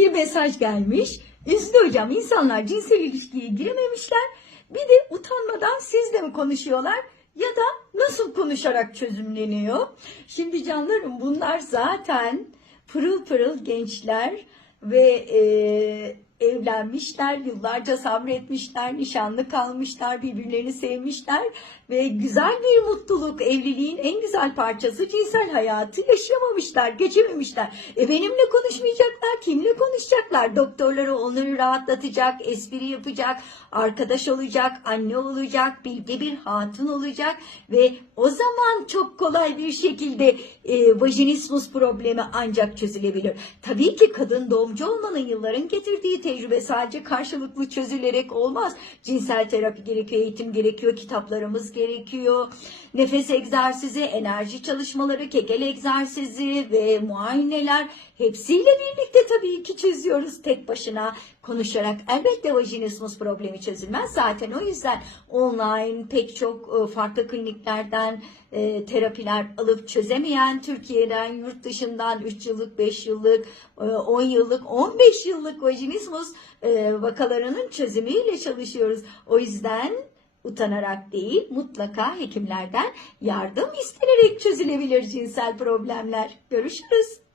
bir mesaj gelmiş. Üstü hocam insanlar cinsel ilişkiye girememişler. Bir de utanmadan sizle mi konuşuyorlar ya da nasıl konuşarak çözümleniyor? Şimdi canlarım bunlar zaten pırıl pırıl gençler ve e, evlenmişler, yıllarca sabretmişler, nişanlı kalmışlar, birbirlerini sevmişler ve güzel bir mutluluk, evliliğin en güzel parçası cinsel hayatı yaşayamamışlar, geçememişler. E benimle konuşmayacaklar, kimle konuşacaklar? Doktorları onları rahatlatacak, espri yapacak, arkadaş olacak, anne olacak, bilge bir hatun olacak ve o zaman çok kolay bir şekilde e, vajinismus problemi ancak çözülebilir. Tabii ki kadın doğumcu olmanın yılların getirdiği tecrübe sadece karşılıklı çözülerek olmaz. Cinsel terapi gerekiyor, eğitim gerekiyor, kitaplarımız gerekiyor. Nefes egzersizi, enerji çalışmaları, kegel egzersizi ve muayeneler hepsiyle birlikte tabii ki çözüyoruz tek başına konuşarak. Elbette vajinismus problemi çözülmez. Zaten o yüzden online pek çok e, farklı kliniklerden e, terapiler alıp çözemeyen Türkiye'den, yurt dışından 3 yıllık, 5 yıllık, e, 10 yıllık, 15 yıllık vajinismus e, vakalarının çözümüyle çalışıyoruz. O yüzden utanarak değil mutlaka hekimlerden yardım istenerek çözülebilir cinsel problemler. Görüşürüz.